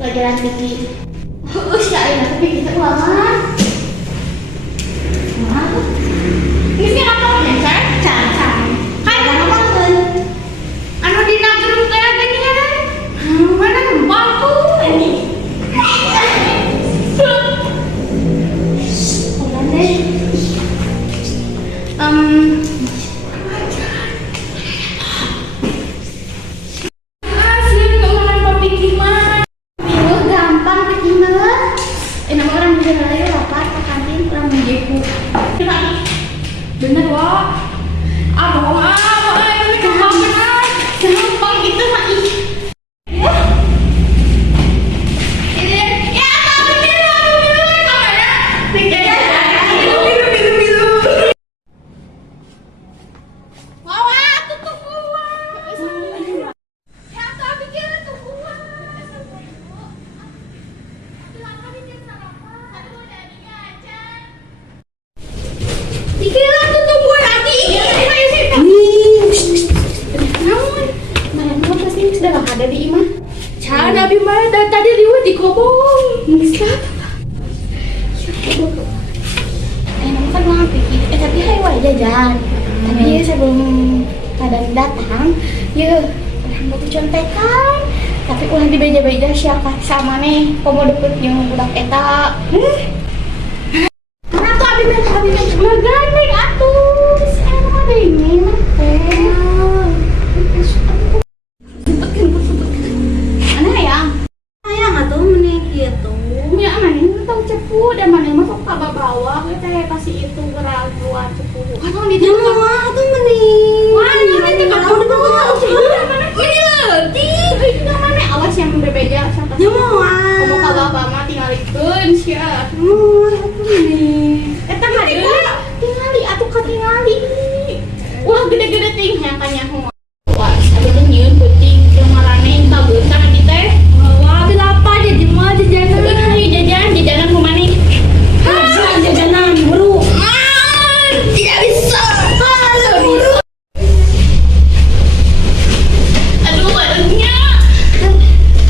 Pelajaran Vicky. Ya ini tapi kita ulangan. Ini apa ya, Cak? Cak. Kan bangun. Anu dina grup teh gini kan. Mana nembakku ini. Bener wah, ini gampang bener, gampang gitu mah ih. Ini ya biru namanya, biru. Wah, tutup gua. Ya tapi kira tutup gua. Kenapa bikin sarapan? Aduh, jadinya aja. Dikira sudah ada di imah. Cara Abi Maya tadi liwat di kobong. Bisa. Nama kan mau pikir. Tapi hai wae jajan. Tapi ya sebelum kadang datang, ya orang butuh contekan. Tapi ulah di beja-beja siapa sama nih. Komo deket yang budak eta. Karena tuh Abi Maya gandeng atuh. Emang ada ini mah teh. Udah mana masuk ke bawah kita kasih itu keraguan cepu. Atau di rumah tuh mending. Wah, ini kalau di bawah. Ini letih. Itu mana awas yang berbeda sama. Ya mau. Kamu kalau mama tinggalikeun sia. Eta mah tingali atuh katingali. Wah, gede-gede ting yang tanya aku. Wah, abi teh nyieun kucing jeung marane tabeuntan di teh. Wah, bila apa jadi mah jajanan kumaha nih? Jajanan buru. Tidak bisa. Aduh, adanya.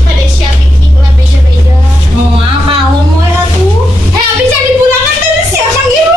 Ada siapa yang ulah beja-beja. Mau apa? Mau atuh. Bisa dipulangkan tadi siapa gitu?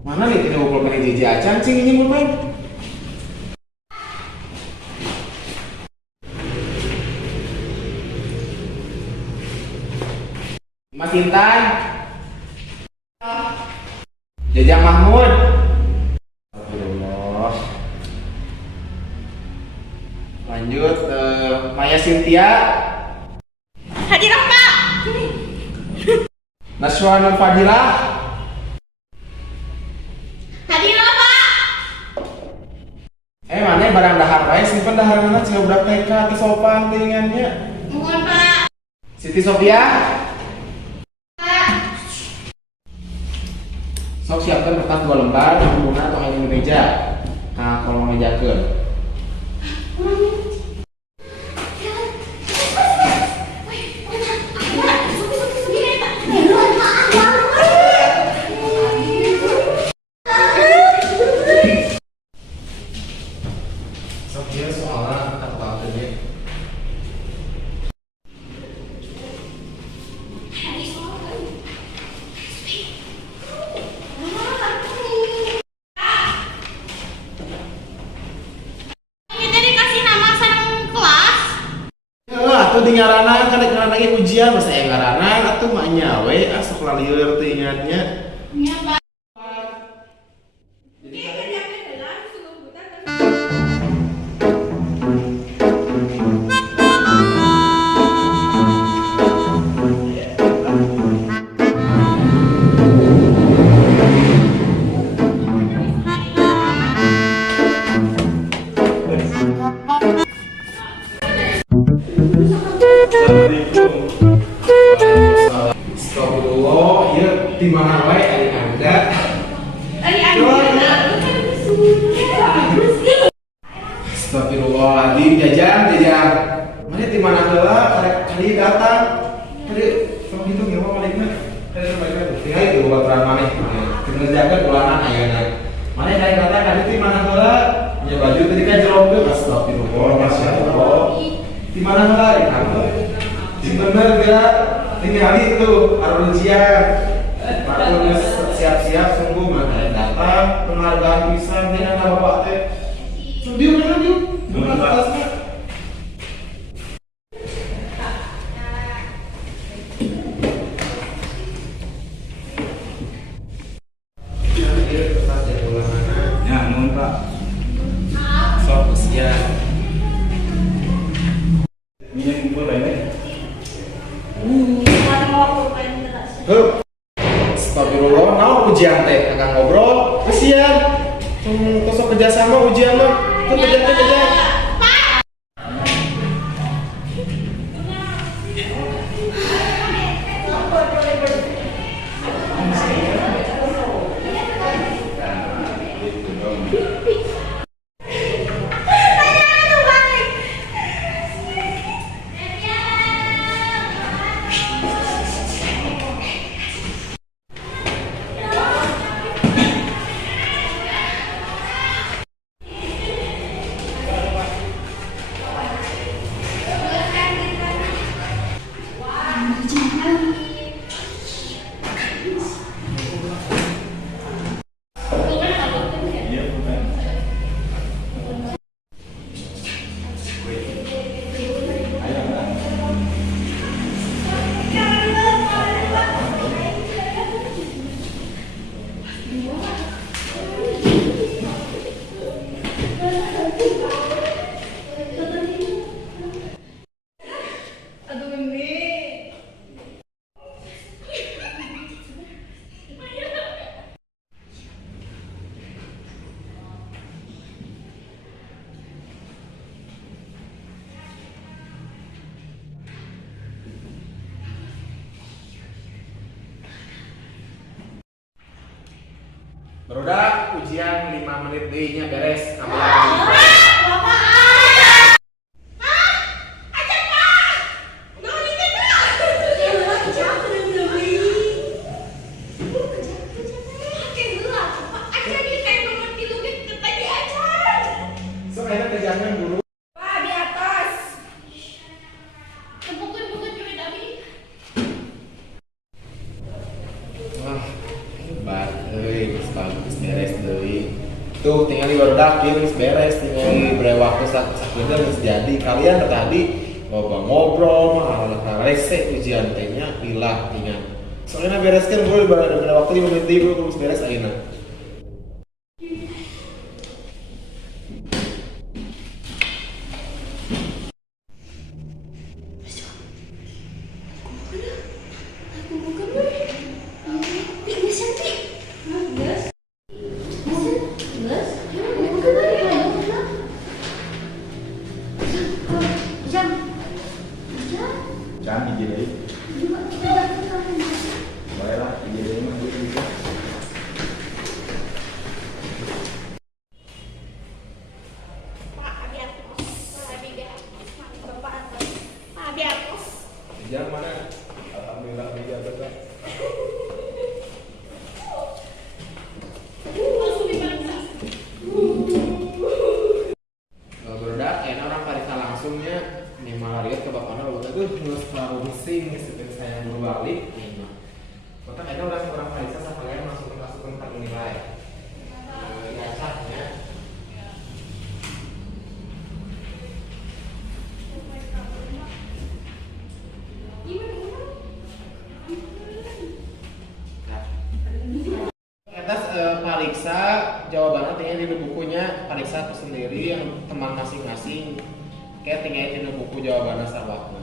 Mana nih tidak ngobrol main jiji acan sih ini mau main. Mas Intan, Jajang Mahmud. Astagfirullah. Lanjut Maya Cynthia. Hadir apa? Naswa Nur Fadilah. Hadir apa? Mana barang dahar wae simpen dahar mana cina budak TK teh sopan teuingannya. Mohon Pak. Siti Sofia. Sok siapkan kertas 2 lembar, buku atau hanya meja. Ka kolong mejakeun. lagi ujian masa yang ngaranan atuh maknya we asok lalieur teh ingatnya. Nya Pak. Astagfirullah, ya di mana wae ari Anda? Astagfirullahaladzim, jajan. Mana di mana heula kali datang. Kali sok gitu ya mah balik mah. Kali balik tuh. Tinggal itu buat terang maneh. Tinggal jaga bulanan ayeuna. Mana kali datang kali di mana heula? Ya baju tadi kan jerobkeun. Astagfirullah, masyaallah. Di mana heula di kantor? Bener ya, tinggal itu harus ujian. Makanya siap-siap sungguh mah datang penghargaan pisan dengan bapak teh. Studio mana dia? Bukan atasnya. Ya, nuhun Pak. Sok usian. Minyak kumpul lainnya. Hup. Astagfirullah, naon ujian teh? Akan ngobrol, kesian. Kosok kerjasama ujian mah. Kerja. Barudak ujian 5 menit deui-nya beres. Sok enak kerjaan dulu. Wah, hebat euy, bagus beres deui. Tuh tinggal di barudak ieu geus beres, tinggal diberi waktu sakieu geus jadi. Kalian tadi ngobrol mah rese ujian teh nya pilah tinggal. Soalnya bereskeun gue diberi waktu 5 menit deui geus beres ayeuna. Jangan hiji deui. Bae lah, hiji deui mah gitu. Kerjaan mana? Alhamdulillah meja betul. Barudak enak orang parisa langsungnya nih malah lihat ke bapaknya aduh geus pusing geus saya dulu balik ini. Kota enak orang parisa sakalian masuk ke nilai. Ya caknya. Ini periksa ke sendiri yang teman masing-masing. Kayak tinggal tina buku jawabannya sabakna.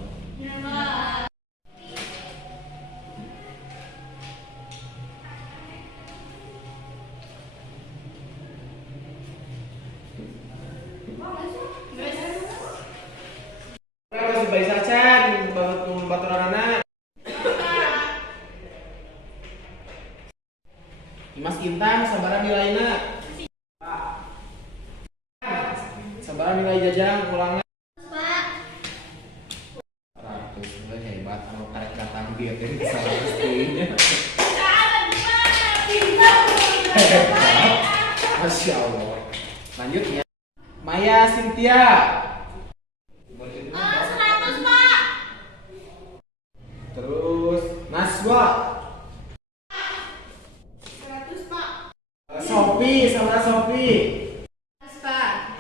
Masih baik saja di baturanana. Mas Intan, sabaran nilainya. Sabaran nilai jajang pulangnya. Pak. 100, hebat. Kalau karek datang dia dari salah pastinya. Masya Allah. Lanjut ya. Maya Cynthia. 100, Pak. Terus Naswa. 100 Pak. Sophie, sama Sophie. Pak.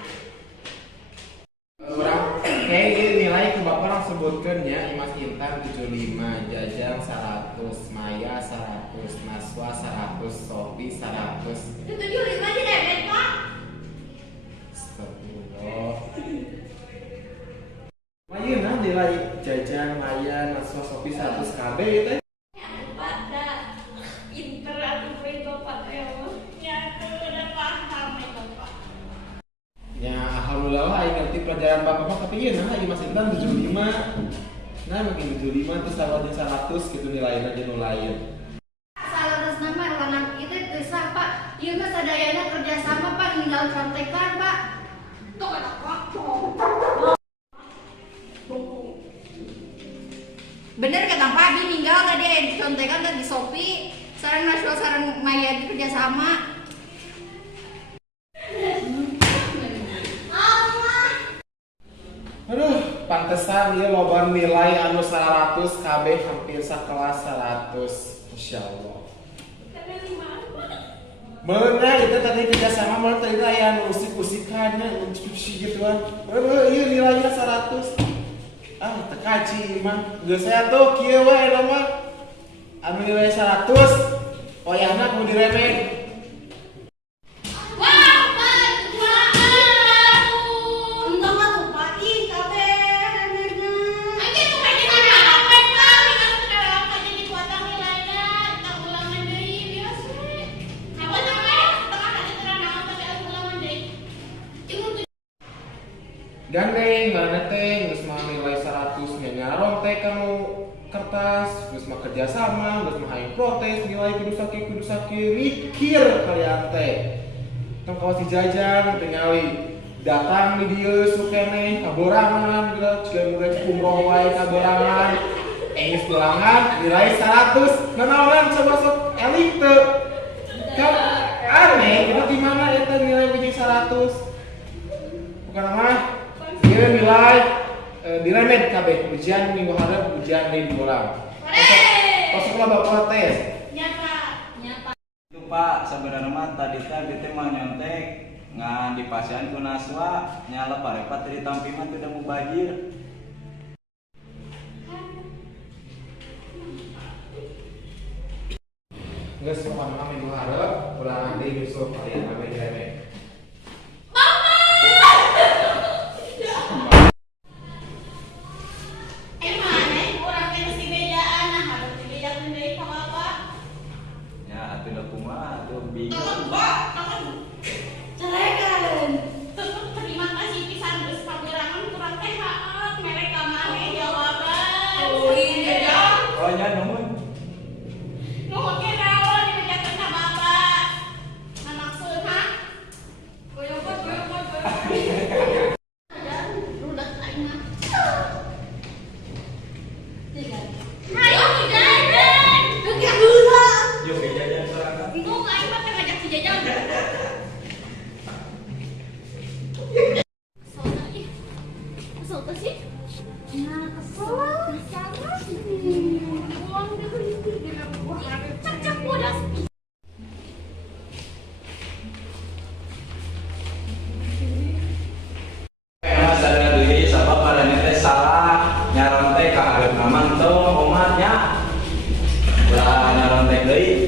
Orang kayak gini nilai ke bapak orang sebutkan ya. Mas Intan 75, Jajang 100, Maya 100, Naswa 100, Sophie 100. Itu 75 aja deh, Pak. Astagfirullah. Maya nah nilai Jajang, Maya, Naswa, Sophie 100 KB itu. Pada pinter atau Bapak ya. Ya, udah paham ya Bapak. Ya alhamdulillah lah aing ngerti pelajaran bapak tapi iya nah Mas Intan 75. Nah makin 75 terus awalnya 100 gitu nilainya aja nulain. Salah terus nama anak itu bisa Pak. Iya mas sadayana kerjasama Pak tinggal contekan Pak. Tuh ada Pak. Bener kata Pak, dia ninggal tadi dicontekan dan di Shopee. Sarang Naswa sarang Maya di kerjasama. Aduh, pantesan dia loba nilai anu 100 KB hampir sakelas 100. Masya Allah. Bener itu tadi kerjasama malah tadi aya anu usik-usikannya, usik gituan. Bener iya nilainya 100. Ah, tekaci mah. Geus saya tuh kieu wae eta mah. Anu nilai 100, wayahna kudu diremeh. Gandeng, mana teh, terus mah nilai 100 nya nyaron teh kamu kertas, terus mah kerjasama, terus mah aing protes nilai kudu sakit mikir kalian teh. Tong kawas dijajang tingali datang di dieu sukene kaborangan gitu, juga murid umroh wae kaborangan. Engis belangan nilai 100. Nanaonan coba sok elit teu. Kan aneh, itu gimana eta nilai bunyi 100? Bukan mah dia nilai diremed KB ujian minggu harap ujian di bolang. Kosong lah bapak tes. Itu Pak sebenarnya mah tadi teh mah nyontek ngan dipasihan ku Naswa nyala parepat dari tampi mah tidak mau bajir. Geus sopan minggu harap ulangan di Yusuf kalian KB diremed. Ya atuh da kumaha atuh bingung. Terima kasih pisan geus pagerangan kurang teh haep mereka mah jawaban. Oh nya nuhun. Nuhun ke naon dibejakeun ka Bapak. Maksud ha? Goyokot. Rudak aing mah. Ayo jajan. Dugi gula. Yuk jajan sorangan. Bingung aing mah teh ngajak si Jajang. Kesel tuh sih? Nah, kesel. Buang deh ini. Cak bodas. Mas sadar deui sabab padanya teh salah nyaron teh ka hareup aman tuh omatnya. Ulah nyaron teh deui